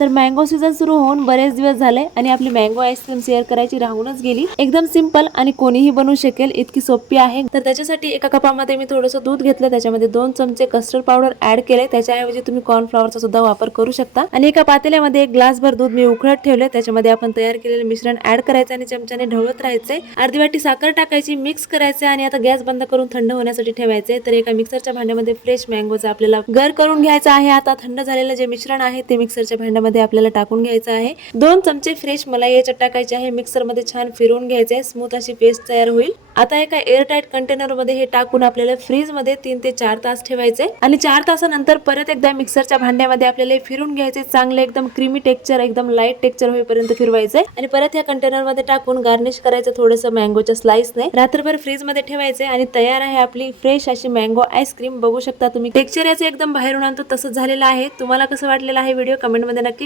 तर mango season सुरू होऊन बरेच दिवस झाले आणि आपली मँगो आईस्क्रीम शेअर करायची राहूनच गेली। एकदम सिंपल आणि कोणीही बनवू शकेल इतकी सोपी आहे। तर त्याच्यासाठी एका कपामध्ये मी थोडंसं दूध घेतलं, त्याच्यामध्ये 2 चमचे कस्टर्ड पावडर ऍड केले, त्याच्याऐवजी तुम्ही कॉर्नफ्लॉवरचा सुद्धा वापर करू शकता। आणि एका पातेल्यामध्ये 1 ग्लासभर दूध मी उकळत ठेवले, त्याच्यामध्ये आपण तयार केलेले मिश्रण ऍड करायचे आणि चमच्याने ढवळत राहायचे। अर्धी वाटी साखर टाकायची, मिक्स करायचे आणि आता गॅस बंद करून थंड होण्यासाठी ठेवायचे। तर एका मिक्सरच्या भांड्यामध्ये फ्रेश मँगोचा आपल्याला गर करून घ्यायचा आहे। आता थंड झालेलं जे मिश्रण आहे ते मिक्सरच्या भांड्यामध्ये आपल्याला टाकून घ्यायचं आहे। 2 चमचे फ्रेश मलाई याच्यात टाकायचे आहे, मिक्सर मध्ये छान फिरवून घ्यायचे, स्मूथ अशी पेस्ट तयार होईल। आता एका एअरटाइट कंटेनर मध्ये हे टाकून आपल्याला फ्रीज मध्ये 3 ते 4 तास ठेवायचे आणि 4 तासानंतर परत एकदा मिक्सरच्या भांड्यामध्ये आपल्याला फिरवून घ्यायचे। चांगले एकदम क्रीमी टेक्स्चर, एकदम लाईट टेक्स्चर होईपर्यंत फिरवायचे आणि परत या कंटेनर मध्ये टाकून गार्निश करायचं थोडंसं मँगोच्या स्लाइसने। रात्रभर फ्रीज मध्ये ठेवायचे आणि तयार आहे आपली फ्रेश अशी मँगो आईस्क्रीम। बघू शकता तुम्ही टेक्स्चर याचे एकदम बाहेरून आणतो तसंच झालेलं आहे। तुम्हाला कसं वाटलेलं आहे व्हिडिओ कमेंट मध्ये नक्की